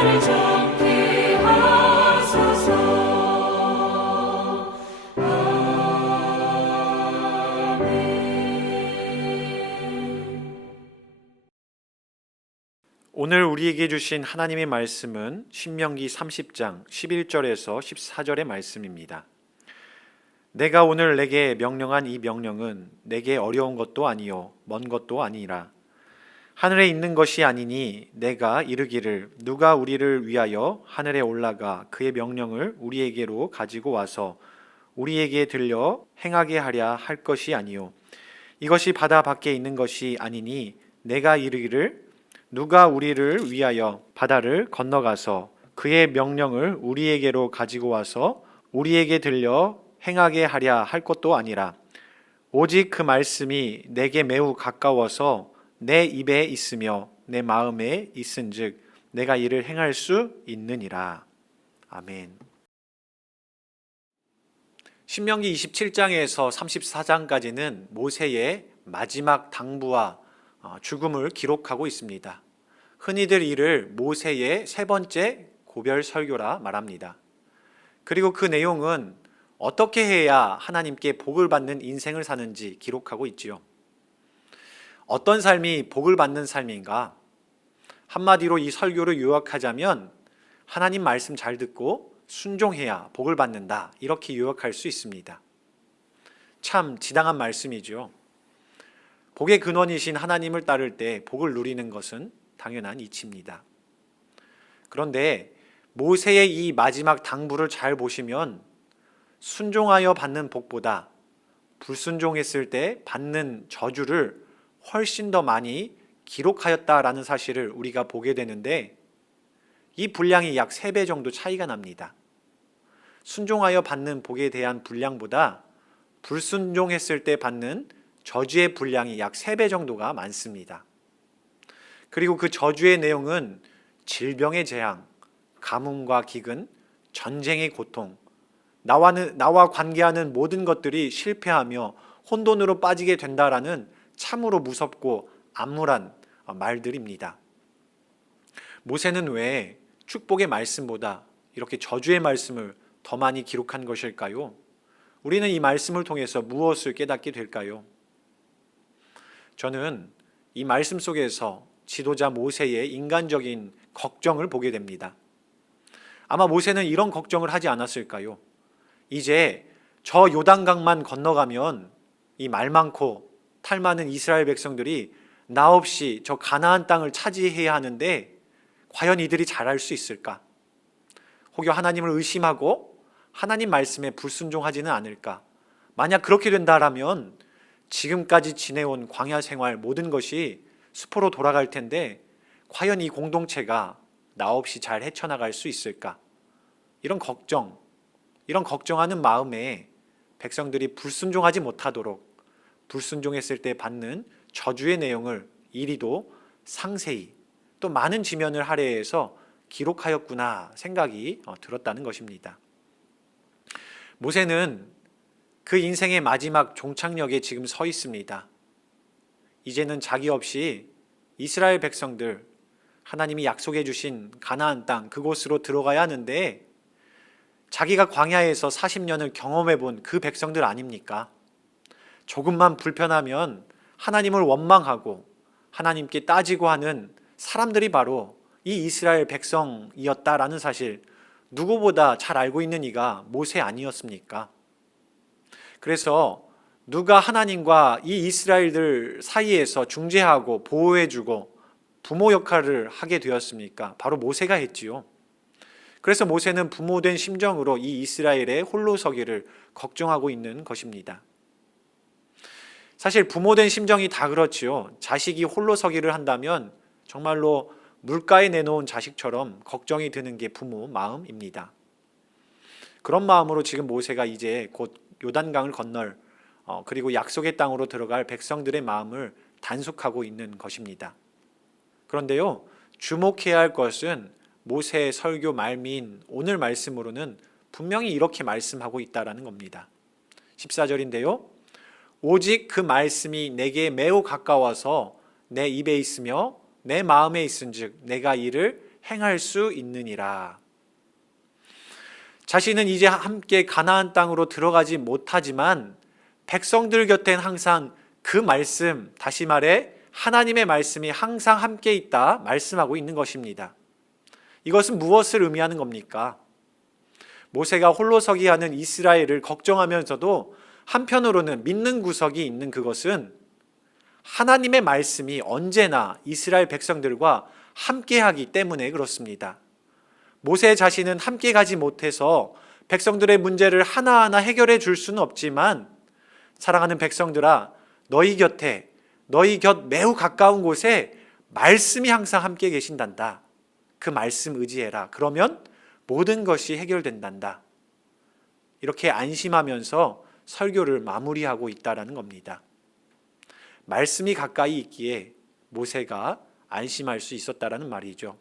나를 정케 하소서. 오늘 우리에게 주신 하나님의 말씀은 신명기 30장 11절에서 14절의 말씀입니다. 내가 오늘 내게 명령한 이 명령은 내게 어려운 것도 아니요 먼 것도 아니라 하늘에 있는 것이 아니니 내가 이르기를 누가 우리를 위하여 하늘에 올라가 그의 명령을 우리에게로 가지고 와서 우리에게 들려 행하게 하랴 할 것이 아니요 이것이 바다 밖에 있는 것이 아니니 내가 이르기를 누가 우리를 위하여 바다를 건너가서 그의 명령을 우리에게로 가지고 와서 우리에게 들려 행하게 하랴 할 것도 아니라 오직 그 말씀이 내게 매우 가까워서 내 입에 있으며 내 마음에 있은즉 내가 이를 행할 수 있느니라. 아멘. 신명기 27장에서 34장까지는 모세의 마지막 당부와 죽음을 기록하고 있습니다. 흔히들 이를 모세의 세 번째 고별 설교라 말합니다. 그리고 그 내용은 어떻게 해야 하나님께 복을 받는 인생을 사는지 기록하고 있지요. 어떤 삶이 복을 받는 삶인가? 한마디로 이 설교를 요약하자면 하나님 말씀 잘 듣고 순종해야 복을 받는다, 이렇게 요약할 수 있습니다. 참 지당한 말씀이죠. 복의 근원이신 하나님을 따를 때 복을 누리는 것은 당연한 이치입니다. 그런데 모세의 이 마지막 당부를 잘 보시면 순종하여 받는 복보다 불순종했을 때 받는 저주를 훨씬 더 많이 기록하였다라는 사실을 우리가 보게 되는데, 이 분량이 약 3배 정도 차이가 납니다. 순종하여 받는 복에 대한 분량보다 불순종했을 때 받는 저주의 분량이 약 3배 정도가 많습니다. 그리고 그 저주의 내용은 질병의 재앙, 가뭄과 기근, 전쟁의 고통, 나와 관계하는 모든 것들이 실패하며 혼돈으로 빠지게 된다라는 참으로 무섭고 암울한 말들입니다. 모세는 왜 축복의 말씀보다 이렇게 저주의 말씀을 더 많이 기록한 것일까요? 우리는 이 말씀을 통해서 무엇을 깨닫게 될까요? 저는 이 말씀 속에서 지도자 모세의 인간적인 걱정을 보게 됩니다. 아마 모세는 이런 걱정을 하지 않았을까요? 이제 저 요단강만 건너가면 이 말 많고 탈 많은 이스라엘 백성들이 나 없이 저 가나안 땅을 차지해야 하는데 과연 이들이 잘할 수 있을까? 혹여 하나님을 의심하고 하나님 말씀에 불순종하지는 않을까? 만약 그렇게 된다라면 지금까지 지내온 광야 생활 모든 것이 수포로 돌아갈 텐데 과연 이 공동체가 나 없이 잘 헤쳐나갈 수 있을까? 이런 걱정하는 마음에 백성들이 불순종하지 못하도록 불순종했을 때 받는 저주의 내용을 이리도 상세히 또 많은 지면을 할애해서 기록하였구나 생각이 들었다는 것입니다. 모세는 그 인생의 마지막 종착역에 지금 서 있습니다. 이제는 자기 없이 이스라엘 백성들, 하나님이 약속해 주신 가나안 땅 그곳으로 들어가야 하는데 자기가 광야에서 40년을 경험해 본 그 백성들 아닙니까? 조금만 불편하면 하나님을 원망하고 하나님께 따지고 하는 사람들이 바로 이 이스라엘 백성이었다라는 사실 누구보다 잘 알고 있는 이가 모세 아니었습니까? 그래서 누가 하나님과 이 이스라엘들 사이에서 중재하고 보호해주고 부모 역할을 하게 되었습니까? 바로 모세가 했지요. 그래서 모세는 부모된 심정으로 이 이스라엘의 홀로 서기를 걱정하고 있는 것입니다. 사실 부모된 심정이 다 그렇지요. 자식이 홀로 서기를 한다면 정말로 물가에 내놓은 자식처럼 걱정이 드는 게 부모 마음입니다. 그런 마음으로 지금 모세가 이제 곧 요단강을 건널 그리고 약속의 땅으로 들어갈 백성들의 마음을 단속하고 있는 것입니다. 그런데요, 주목해야 할 것은 모세의 설교 말미인 오늘 말씀으로는 분명히 이렇게 말씀하고 있다라는 겁니다. 14절인데요. 오직 그 말씀이 내게 매우 가까워서 내 입에 있으며 내 마음에 있은즉 내가 이를 행할 수 있느니라. 자신은 이제 함께 가나안 땅으로 들어가지 못하지만 백성들 곁엔 항상 그 말씀, 다시 말해 하나님의 말씀이 항상 함께 있다 말씀하고 있는 것입니다. 이것은 무엇을 의미하는 겁니까? 모세가 홀로서기 하는 이스라엘을 걱정하면서도 한편으로는 믿는 구석이 있는 그것은 하나님의 말씀이 언제나 이스라엘 백성들과 함께하기 때문에 그렇습니다. 모세 자신은 함께 가지 못해서 백성들의 문제를 하나하나 해결해 줄 수는 없지만, 사랑하는 백성들아, 너희 곁에, 너희 곁 매우 가까운 곳에 말씀이 항상 함께 계신단다. 그 말씀 의지해라. 그러면 모든 것이 해결된단다. 이렇게 안심하면서 설교를 마무리하고 있다라는 겁니다. 말씀이 가까이 있기에 모세가 안심할 수 있었다라는 말이죠.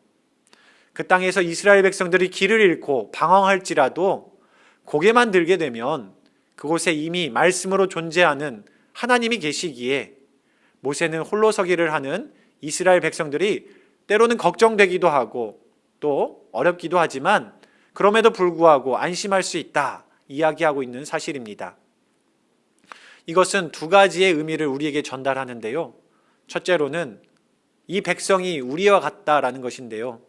그 땅에서 이스라엘 백성들이 길을 잃고 방황할지라도 고개만 들게 되면 그곳에 이미 말씀으로 존재하는 하나님이 계시기에 모세는 홀로서기를 하는 이스라엘 백성들이 때로는 걱정되기도 하고 또 어렵기도 하지만 그럼에도 불구하고 안심할 수 있다 이야기하고 있는 사실입니다. 이것은 두 가지의 의미를 우리에게 전달하는데요. 첫째로는 이 백성이 우리와 같다라는 것인데요.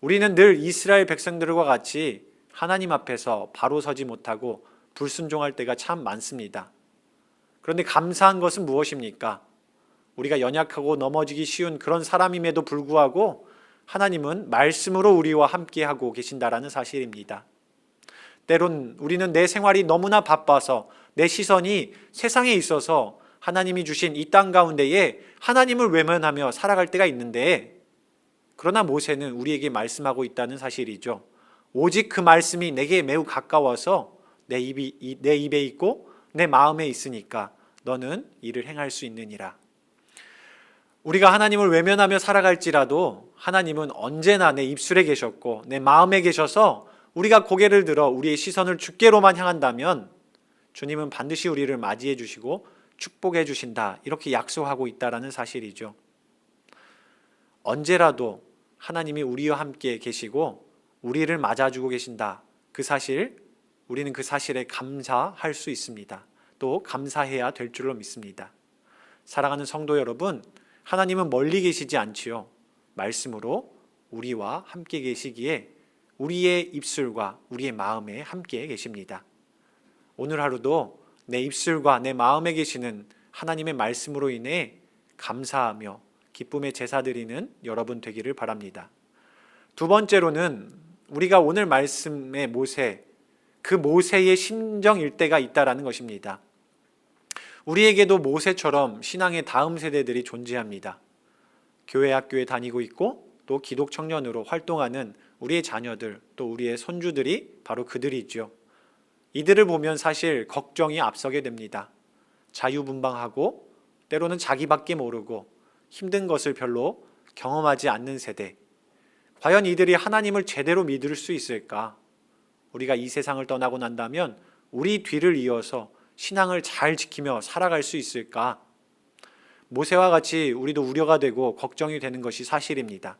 우리는 늘 이스라엘 백성들과 같이 하나님 앞에서 바로 서지 못하고 불순종할 때가 참 많습니다. 그런데 감사한 것은 무엇입니까? 우리가 연약하고 넘어지기 쉬운 그런 사람임에도 불구하고 하나님은 말씀으로 우리와 함께하고 계신다라는 사실입니다. 때론 우리는 내 생활이 너무나 바빠서 내 시선이 세상에 있어서 하나님이 주신 이 땅 가운데에 하나님을 외면하며 살아갈 때가 있는데, 그러나 모세는 우리에게 말씀하고 있다는 사실이죠. 오직 그 말씀이 내게 매우 가까워서 내 입에 있고 내 마음에 있으니까 너는 이를 행할 수 있느니라. 우리가 하나님을 외면하며 살아갈지라도 하나님은 언제나 내 입술에 계셨고 내 마음에 계셔서 우리가 고개를 들어 우리의 시선을 주께로만 향한다면 주님은 반드시 우리를 맞이해 주시고 축복해 주신다, 이렇게 약속하고 있다라는 사실이죠. 언제라도 하나님이 우리와 함께 계시고 우리를 맞아주고 계신다, 그 사실, 우리는 그 사실에 감사할 수 있습니다. 또 감사해야 될 줄로 믿습니다. 사랑하는 성도 여러분, 하나님은 멀리 계시지 않지요. 말씀으로 우리와 함께 계시기에 우리의 입술과 우리의 마음에 함께 계십니다. 오늘 하루도 내 입술과 내 마음에 계시는 하나님의 말씀으로 인해 감사하며 기쁨의 제사 드리는 여러분 되기를 바랍니다. 두 번째로는 우리가 오늘 말씀의 모세, 그 모세의 심정 일대가 있다라는 것입니다. 우리에게도 모세처럼 신앙의 다음 세대들이 존재합니다. 교회 학교에 다니고 있고 또 기독 청년으로 활동하는 우리의 자녀들, 또 우리의 손주들이 바로 그들이죠. 이들을 보면 사실 걱정이 앞서게 됩니다. 자유분방하고 때로는 자기밖에 모르고 힘든 것을 별로 경험하지 않는 세대. 과연 이들이 하나님을 제대로 믿을 수 있을까? 우리가 이 세상을 떠나고 난다면 우리 뒤를 이어서 신앙을 잘 지키며 살아갈 수 있을까? 모세와 같이 우리도 우려가 되고 걱정이 되는 것이 사실입니다.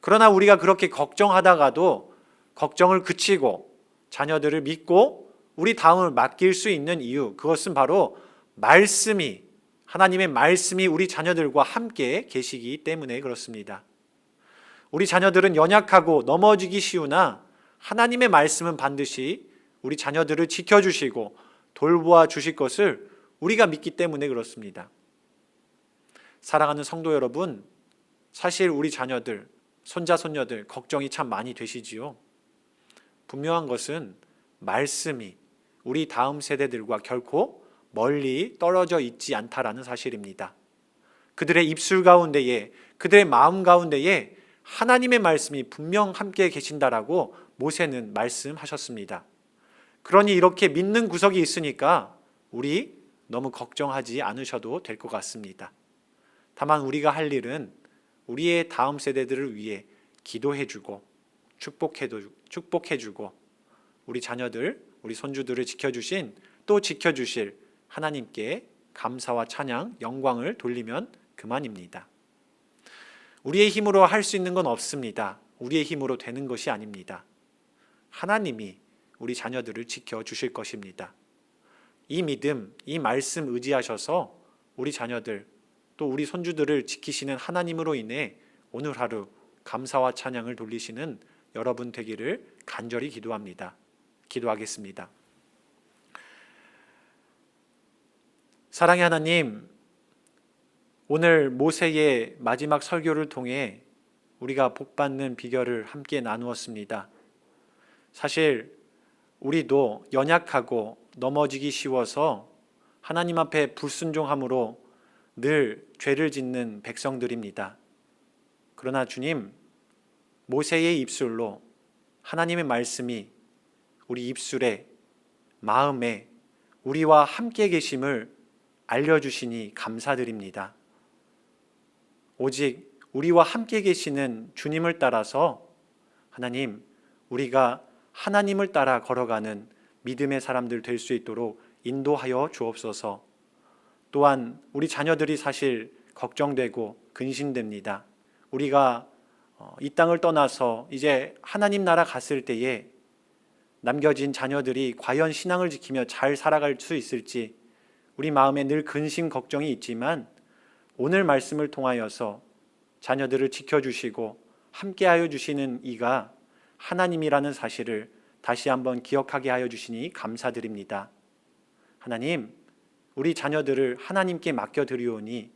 그러나 우리가 그렇게 걱정하다가도 걱정을 그치고 자녀들을 믿고 우리 다음을 맡길 수 있는 이유, 그것은 바로 말씀이, 하나님의 말씀이 우리 자녀들과 함께 계시기 때문에 그렇습니다. 우리 자녀들은 연약하고 넘어지기 쉬우나 하나님의 말씀은 반드시 우리 자녀들을 지켜주시고 돌보아 주실 것을 우리가 믿기 때문에 그렇습니다. 사랑하는 성도 여러분, 사실 우리 자녀들, 손자, 손녀들 걱정이 참 많이 되시지요. 분명한 것은 말씀이 우리 다음 세대들과 결코 멀리 떨어져 있지 않다라는 사실입니다. 그들의 입술 가운데에, 그들의 마음 가운데에 하나님의 말씀이 분명 함께 계신다라고 모세는 말씀하셨습니다. 그러니 이렇게 믿는 구석이 있으니까 우리 너무 걱정하지 않으셔도 될 것 같습니다. 다만 우리가 할 일은 우리의 다음 세대들을 위해 기도해주고 축복해주고 우리 자녀들, 우리 손주들을 지켜주신 또 지켜주실 하나님께 감사와 찬양, 영광을 돌리면 그만입니다. 우리의 힘으로 할 수 있는 건 없습니다. 우리의 힘으로 되는 것이 아닙니다. 하나님이 우리 자녀들을 지켜주실 것입니다. 이 믿음, 이 말씀 의지하셔서 우리 자녀들 또 우리 손주들을 지키시는 하나님으로 인해 오늘 하루 감사와 찬양을 돌리시는 여러분 되기를 간절히 기도합니다. 기도하겠습니다. 사랑의 하나님, 오늘 모세의 마지막 설교를 통해 우리가 복받는 비결을 함께 나누었습니다. 사실 우리도 연약하고 넘어지기 쉬워서 하나님 앞에 불순종함으로 늘 죄를 짓는 백성들입니다. 그러나 주님, 모세의 입술로 하나님의 말씀이 우리 입술에, 마음에 우리와 함께 계심을 알려주시니 감사드립니다. 오직 우리와 함께 계시는 주님을 따라서 하나님, 우리가 하나님을 따라 걸어가는 믿음의 사람들 될 수 있도록 인도하여 주옵소서. 또한 우리 자녀들이 사실 걱정되고 근심됩니다. 우리가 이 땅을 떠나서 이제 하나님 나라 갔을 때에 남겨진 자녀들이 과연 신앙을 지키며 잘 살아갈 수 있을지 우리 마음에 늘 근심 걱정이 있지만 오늘 말씀을 통하여서 자녀들을 지켜주시고 함께하여 주시는 이가 하나님이라는 사실을 다시 한번 기억하게 하여 주시니 감사드립니다. 하나님, 우리 자녀들을 하나님께 맡겨드리오니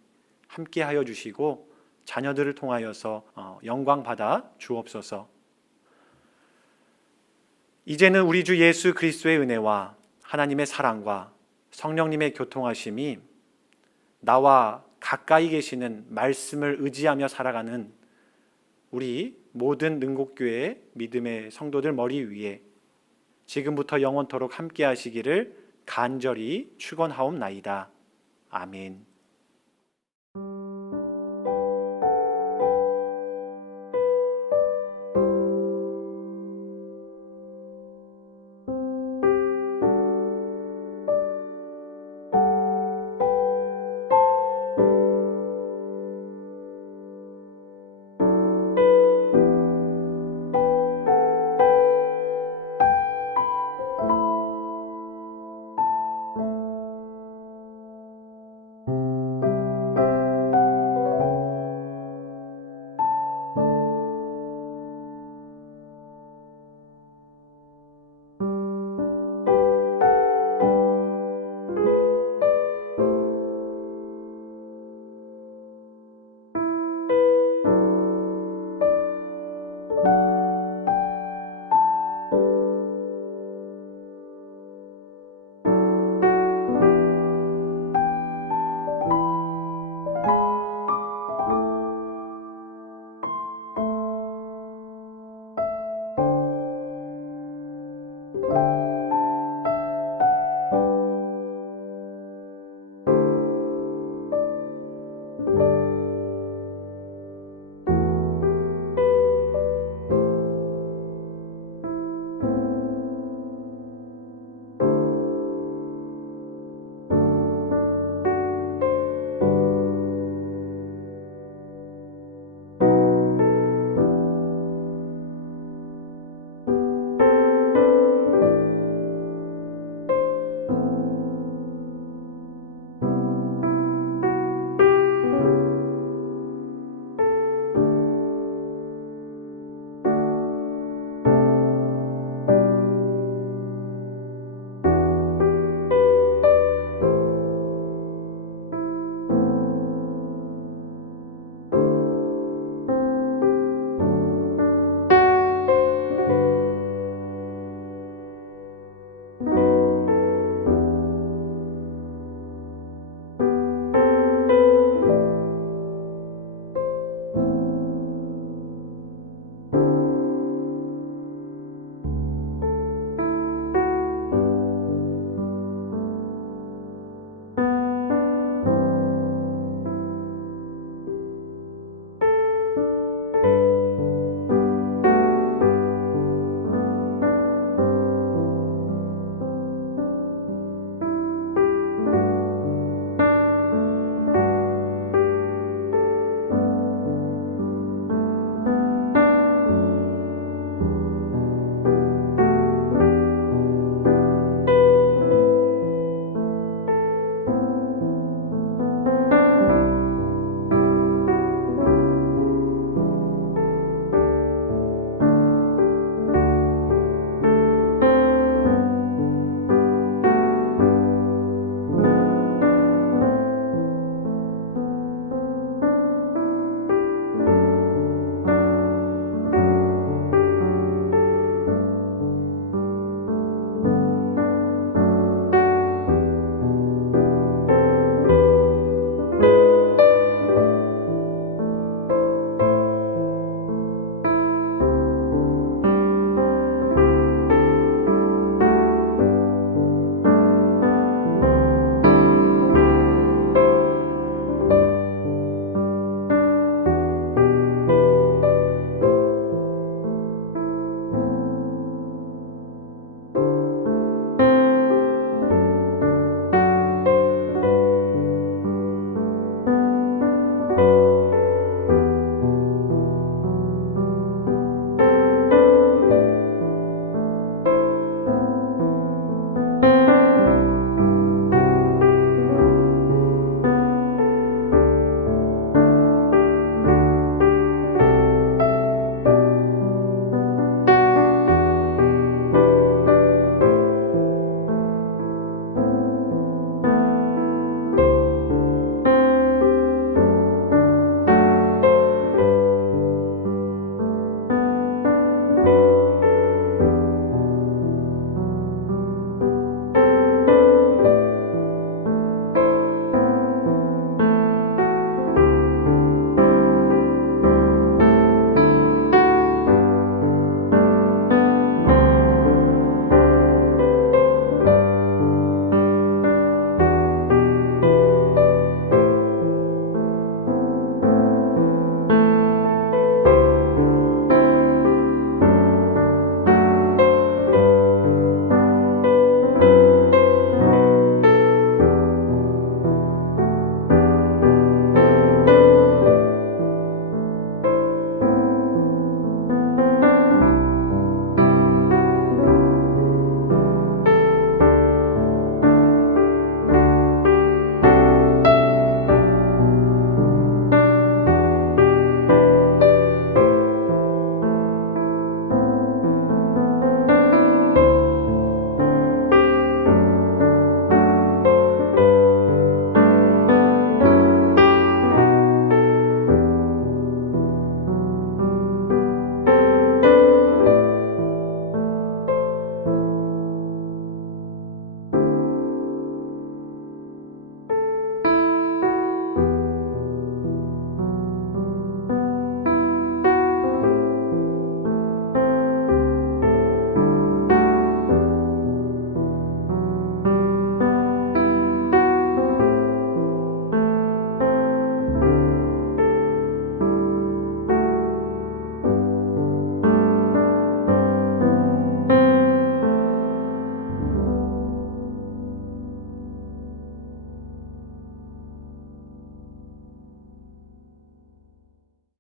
함께하여 주시고 자녀들을 통하여서 영광 받아 주옵소서. 이제는 우리 주 예수 그리스도의 은혜와 하나님의 사랑과 성령님의 교통하심이 나와 가까이 계시는 말씀을 의지하며 살아가는 우리 모든 능곡교회 믿음의 성도들 머리 위에 지금부터 영원토록 함께 하시기를 간절히 축원하옵나이다. 아멘.